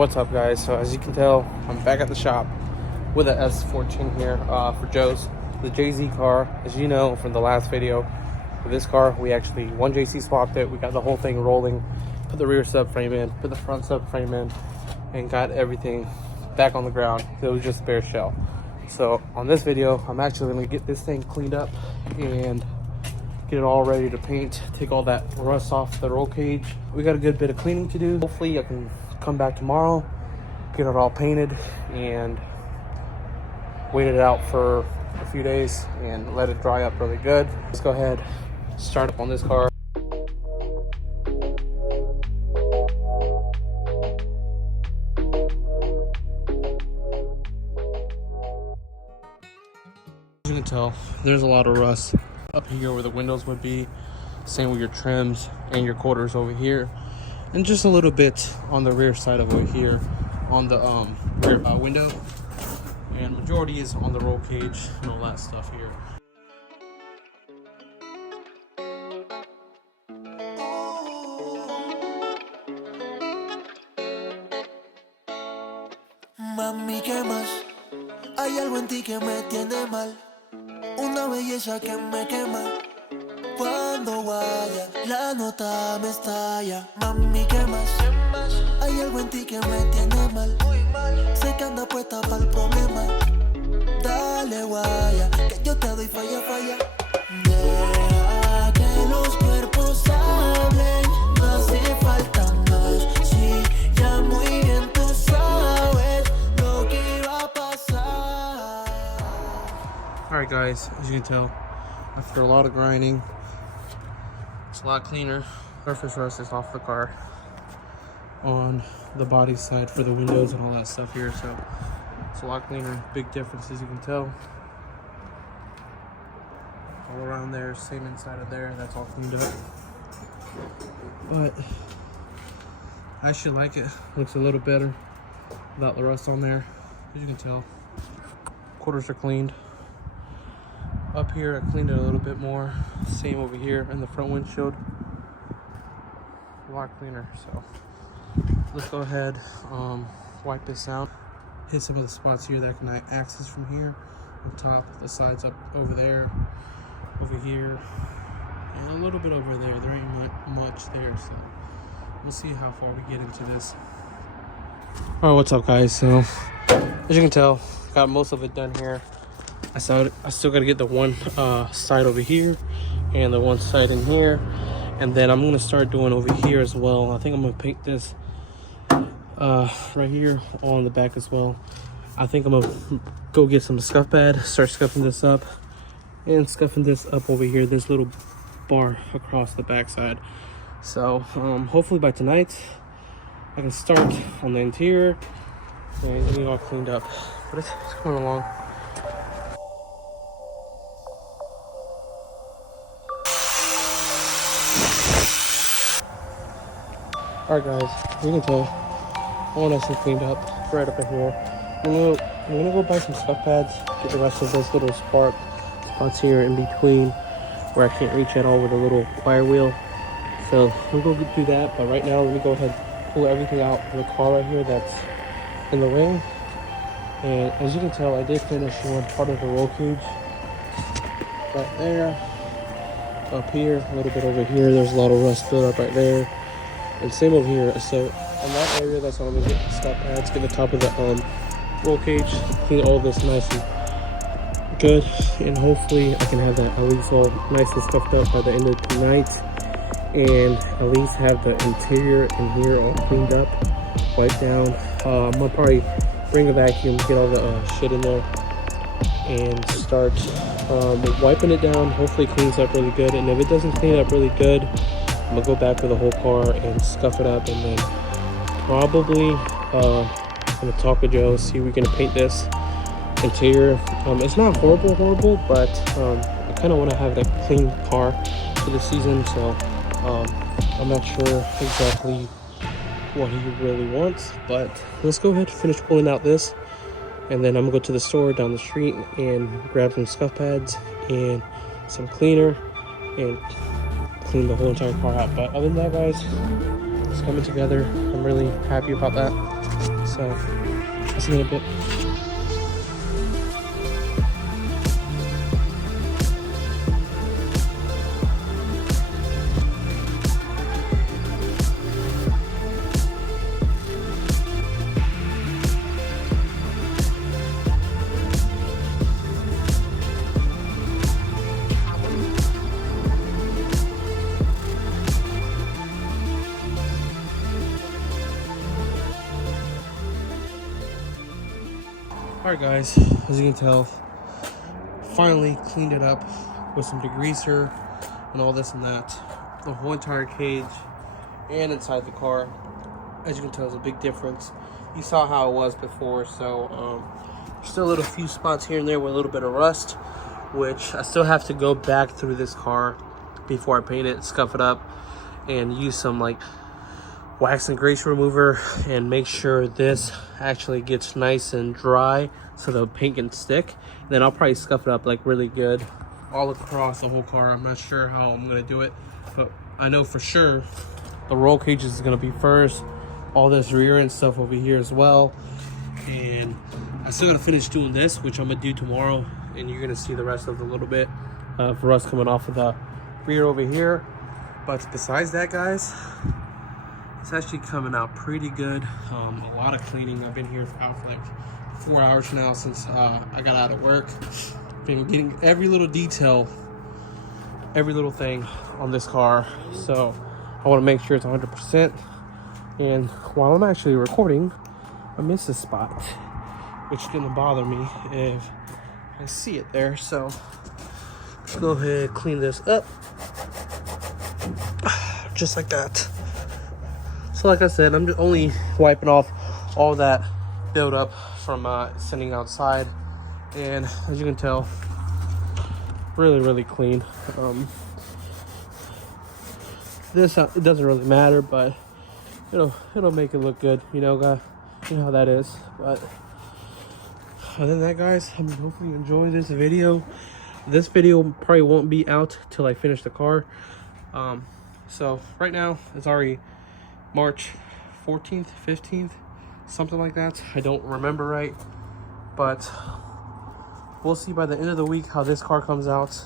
What's up, guys? So as you can tell, I'm back at the shop with a S14 here for Joe's, the JZ car. As you know from the last video, for this car we actually one JC swapped it. We got the whole thing rolling, put the rear subframe in, put the front subframe in, and got everything back on the ground. It was just a bare shell. So on this video, I'm actually going to get this thing cleaned up and get it all ready to paint, take all that rust off the roll cage. We got a good bit of cleaning to do. Hopefully I can come back tomorrow, get it all painted, and wait it out for a few days and let it dry up really good. Let's go ahead, start up on this car. As you can tell, there's a lot of rust up here where the windows would be. Same with your trims and your quarters over here. And just a little bit on the rear side over here on the rear window, and majority is on the roll cage and all that stuff here. Mami, ¿qué más? Hay algo en ti que me tiene mal, una belleza que me quema. Cuando vaya, la nota me estalla. Mami, ¿qué más? Hay algo en ti que me tiene mal. Sé que anda puesta para el problema. Dale, guaya, que yo te doy falla, falla. Deja que los cuerpos hablen, no hace falta más. Sí, ya muy bien tú sabes lo que iba a pasar. Alright guys, as you can tell, after a lot of grinding, it's a lot cleaner. Surface rust is off the car on the body side for the windows and all that stuff here, so it's a lot cleaner. Big difference, as you can tell. All around there, same inside of there, that's all cleaned up. But I actually like it. Looks a little better without the rust on there. As you can tell, quarters are cleaned. Up here, I cleaned it a little bit more. Same over here in the front windshield. A lot cleaner. So let's go ahead, wipe this out. Hit some of the spots here that can access from here, on top, the sides up over there, over here, and a little bit over there. There ain't much there, so we'll see how far we get into this. All right, what's up, guys? So as you can tell, got most of it done here. I still gotta get the one side over here and the one side in here, and then I'm gonna start doing over here as well. I think I'm gonna paint this right here on the back as well. I think I'm gonna go get some scuff pad, start scuffing this up, and scuffing this up over here, this little bar across the back side. So hopefully by tonight I can start on the interior and get it all cleaned up. But it's coming along. Alright guys, you can tell all nice and cleaned up right up in here. I'm gonna go buy some scuff pads, get the rest of those little spots here in between where I can't reach at all with a little wire wheel. So we'll go do that, but right now let me go ahead and pull everything out of the car right here that's in the ring. And as you can tell, I did finish one part of the roll cage right there. Up here, a little bit over here, there's a lot of rust built up right there. And same over here. So on that area, that's all I'm gonna get the scuff pads, get the top of the roll cage, clean all this nice and good, and hopefully I can have that at least all nice and scuffed up by the end of tonight, and at least have the interior in here all cleaned up, wiped down. I'm gonna probably bring a vacuum, get all the shit in there, and start wiping it down. Hopefully it cleans up really good, and if it doesn't clean up really good, I'm gonna go back with the whole car and scuff it up, and then probably I'm gonna talk with Joe, see if we can paint this interior. It's not horrible, but I kind of want to have a clean car for the season, so I'm not sure exactly what he really wants, but let's go ahead and finish pulling out this, and then I'm gonna go to the store down the street and grab some scuff pads and some cleaner and clean the whole entire car out. But other than that, guys, it's coming together. I'm really happy about that. So I'll see you in a bit. Alright guys, as you can tell, finally cleaned it up with some degreaser and all this and that. The whole entire cage and inside the car. As you can tell, there's a big difference. You saw how it was before, so still a little few spots here and there with a little bit of rust, which I still have to go back through this car before I paint it, scuff it up, and use some like wax and grease remover and make sure this actually gets nice and dry so the paint can stick. And then I'll probably scuff it up like really good all across the whole car. I'm not sure how I'm gonna do it, but I know for sure the roll cage is gonna be first, all this rear end stuff over here as well, and I still gotta finish doing this, which I'm gonna do tomorrow, and you're gonna see the rest of the little bit of rust coming off of the rear over here. But besides that, guys, it's actually coming out pretty good. A lot of cleaning. I've been here out for like 4 hours now since I got out of work. Been getting every little detail, every little thing on this car. So I want to make sure it's 100%. And while I'm actually recording, I missed a spot, which is going to bother me if I see it there. So let's go ahead and clean this up. Just like that. So like I said, I'm just only wiping off all that buildup from sitting outside, and as you can tell, really clean. This it doesn't really matter, but it'll make it look good, you know how that is. But other than that, guys, I'm hoping you enjoy this video. This video probably won't be out till I finish the car. So right now it's already March 14th, 15th, something like that. I don't remember right, but we'll see by the end of the week how this car comes out.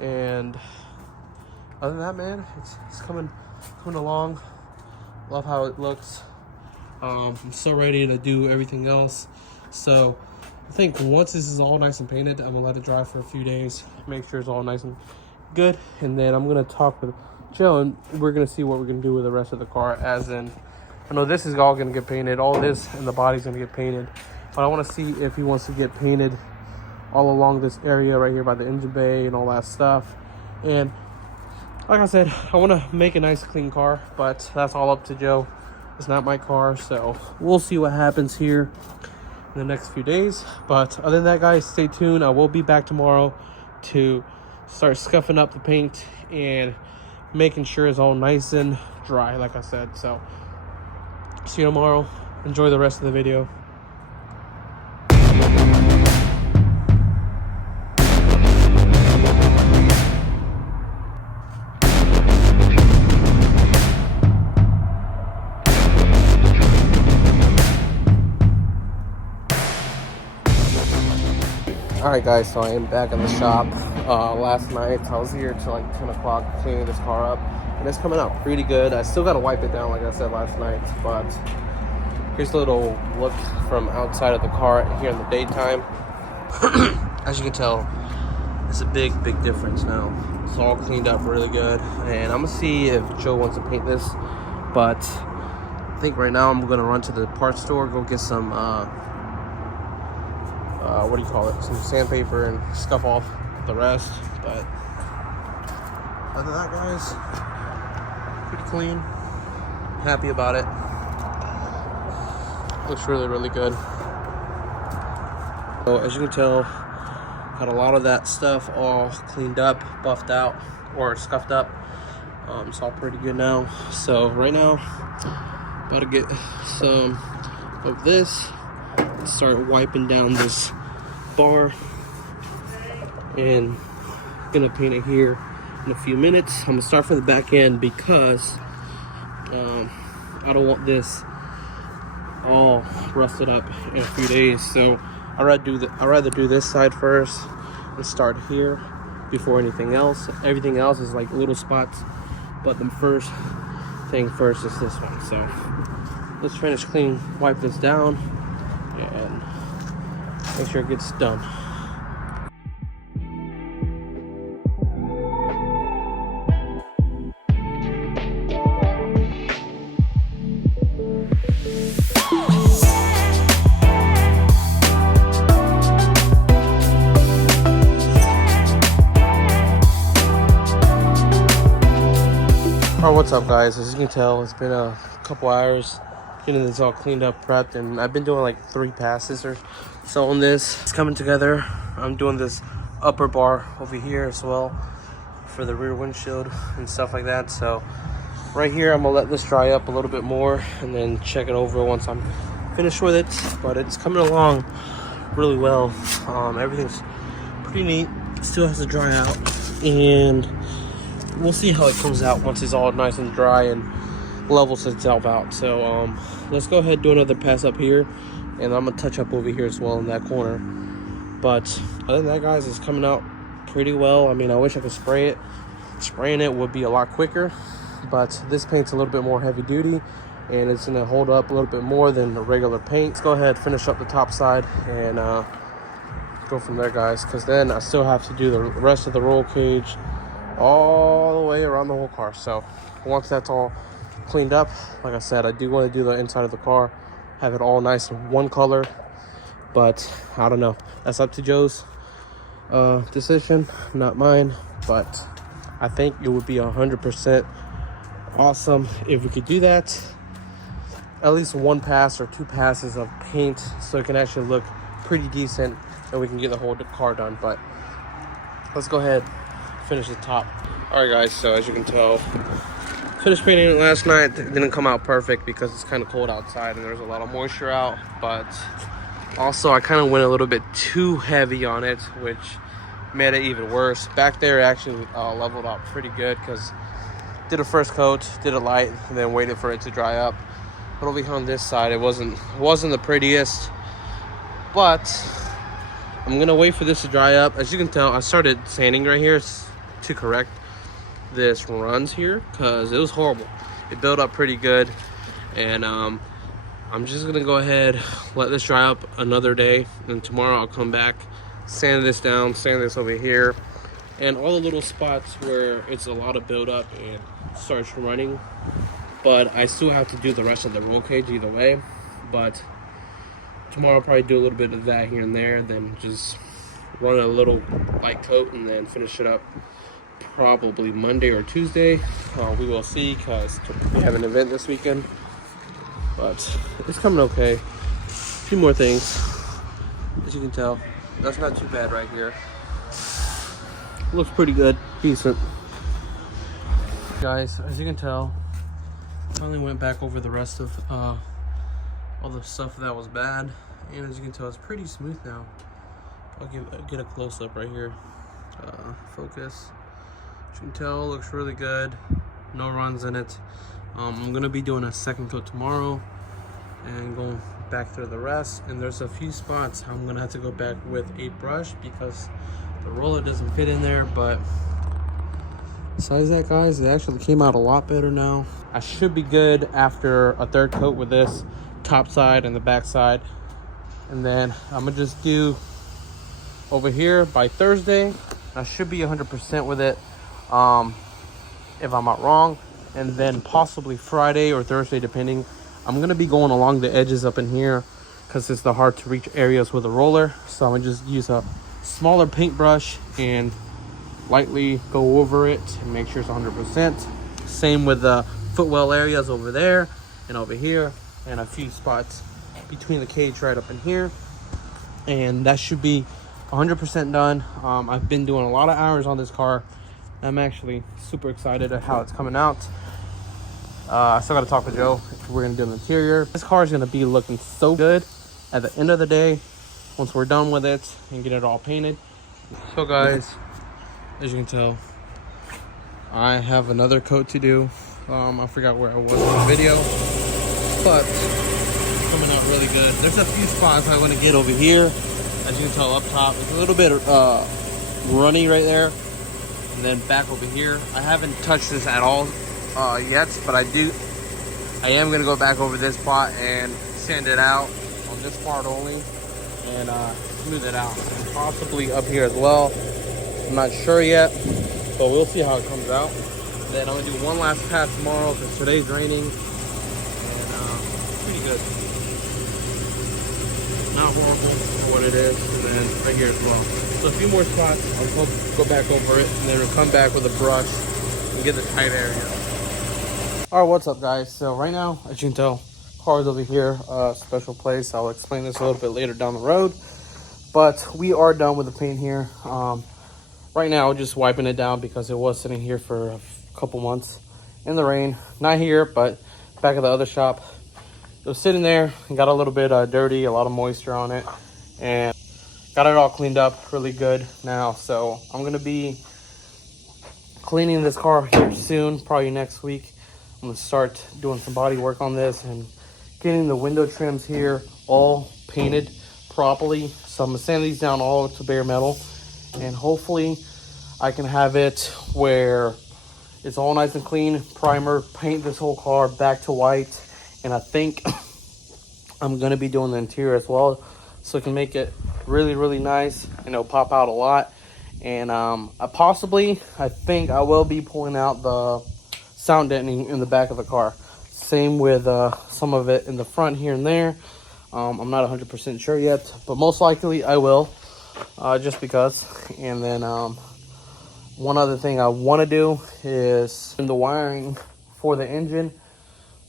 And other than that, man, it's coming along. Love how it looks. I'm so ready to do everything else. So I think once this is all nice and painted, I'm gonna let it dry for a few days, make sure it's all nice and good, and then I'm gonna talk with Joe, and we're gonna see what we're gonna do with the rest of the car. As in, I know this is all gonna get painted, all this and the body's gonna get painted, but I want to see if he wants to get painted all along this area right here by the engine bay and all that stuff. And like I said, I want to make a nice clean car, but that's all up to Joe. It's not my car, so we'll see what happens here in the next few days. But other than that, guys, stay tuned. I will be back tomorrow to start scuffing up the paint and making sure it's all nice and dry, like I said. So see you tomorrow. Enjoy the rest of the video. Alright guys, so I am back in the shop. Last night I was here till like 10 o'clock cleaning this car up, and it's coming out pretty good. I still gotta wipe it down like I said last night, but here's a little look from outside of the car here in the daytime. As you can tell, it's a big difference now. It's all cleaned up really good, and I'm gonna see if Joe wants to paint this, but I think right now I'm gonna run to the parts store, go get some what do you call it, some sandpaper, and scuff off the rest. But other than that, guys, pretty clean, happy about it. Looks really good. So as you can tell, got a lot of that stuff all cleaned up, buffed out, or scuffed up. It's all pretty good now. So right now, about to get some of this, start wiping down this bar, and gonna paint it here in a few minutes. I'm gonna start from the back end because I don't want this all rusted up in a few days. So I'd rather do this side first and start here before anything else. Everything else is like little spots, but the first thing first is this one. So let's finish clean, wipe this down, and make sure it gets done. Alright, what's up guys? As you can tell, it's been a couple hours getting this all cleaned up, prepped, and I've been doing like 3 passes or so on this. It's coming together. I'm doing this upper bar over here as well for the rear windshield and stuff like that. So right here, I'm gonna let this dry up a little bit more and then check it over once I'm finished with it. But it's coming along really well. Everything's pretty neat. Still has to dry out, and we'll see how it comes out once it's all nice and dry and levels itself out. So let's go ahead and do another pass up here, and I'm gonna touch up over here as well in that corner. But other than that, guys, it's coming out pretty well. I mean, I wish I could spray it. Spraying it would be a lot quicker, but this paint's a little bit more heavy duty and it's gonna hold up a little bit more than the regular paint. Let's go ahead, finish up the top side, and go from there, guys, because then I still have to do the rest of the roll cage all the way around the whole car. So once that's all cleaned up, like I said, I do want to do the inside of the car, have it all nice in one color, but I don't know, that's up to Joe's decision, not mine. But I think it would be 100% awesome if we could do that, at least 1 pass or 2 passes of paint, so it can actually look pretty decent and we can get the whole car done. But let's go ahead, finish the top. All right guys, so as you can tell, finished painting it last night. It didn't come out perfect because it's kind of cold outside and there's a lot of moisture out, but also I kind of went a little bit too heavy on it, which made it even worse. Back there it actually leveled out pretty good because did a first coat, did it light, and then waited for it to dry up. But over here on this side, it wasn't the prettiest, but I'm gonna wait for this to dry up. As you can tell, I started sanding right here to correct this runs here because it was horrible. It built up pretty good, and I'm just gonna go ahead, let this dry up another day, and tomorrow I'll come back, sand this down, sand this over here, and all the little spots where it's a lot of buildup and starts running. But I still have to do the rest of the roll cage either way. But tomorrow I'll probably do a little bit of that here and there, then just run a little light coat and then finish it up probably Monday or Tuesday. We will see, because we have an event this weekend. But it's coming okay. A few more things, as you can tell. That's not too bad right here. Looks pretty good, decent. Guys, as you can tell, finally went back over the rest of all the stuff that was bad, and as you can tell, it's pretty smooth now. I'll get a close-up right here. Focus. As you can tell, looks really good. No runs in it. I'm gonna be doing a second coat tomorrow and going back through the rest, and there's a few spots I'm gonna have to go back with a brush because the roller doesn't fit in there. But besides that, guys, it actually came out a lot better now. I should be good after a 3rd coat with this top side and the back side, and then I'm gonna just do over here by Thursday. I should be 100% with it, if I'm not wrong, and then possibly Friday or Thursday, depending. I'm gonna be going along the edges up in here because it's the hard to reach areas with a roller, so I'm gonna just use a smaller paintbrush and lightly go over it and make sure it's 100%. Same with the footwell areas over there and over here, and a few spots between the cage right up in here, and that should be 100% done. I've been doing a lot of hours on this car. I'm actually super excited at how it's coming out. I still got to talk to Joe if we're gonna do the interior. This car is gonna be looking so good at the end of the day once we're done with it and get it all painted. So guys, as you can tell, I have another coat to do. I forgot where I was in the video, but it's coming out out really good. There's a few spots I want to get over here. As you can tell up top, it's a little bit runny right there. And then back over here. I haven't touched this at all yet, but I am going to go back over this spot and sand it out on this part only and smooth it out. And possibly up here as well. I'm not sure yet, but we'll see how it comes out. Then I'm going to do one last pass tomorrow because today's raining. Pretty good. Not horrible for what it is. And then right here as well. So a few more spots. I'll go back over it and then we'll come back with a brush and get the tight area. Alright, what's up guys? So right now, as you can tell, car's over here, special place. I'll explain this a little bit later down the road. But we are done with the paint here. Right now, just wiping it down because it was sitting here for a couple months in the rain. Not here, but back at the other shop. It was sitting there and got a little bit dirty, a lot of moisture on it, and got it all cleaned up really good now. So I'm gonna be cleaning this car here soon, probably next week. I'm gonna start doing some body work on this and getting the window trims here all painted properly. So I'm gonna sand these down all to bare metal, and hopefully I can have it where it's all nice and clean, primer, paint this whole car back to white. And I think I'm going to be doing the interior as well, so it can make it really, really nice. And it'll pop out a lot. And I think I will be pulling out the sound deadening in the back of the car. Same with some of it in the front here and there. I'm not 100% sure yet, but most likely I will, just because. And then one other thing I want to do is in the wiring for the engine.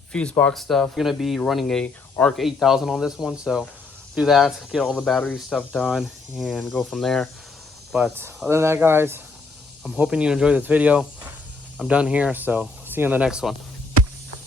Fuse box stuff. I'm gonna be running a ARC 8000 on this one, so do that, get all the battery stuff done and go from there. But other than that guys, I'm hoping you enjoyed this video. I'm done here, so see you in the next one.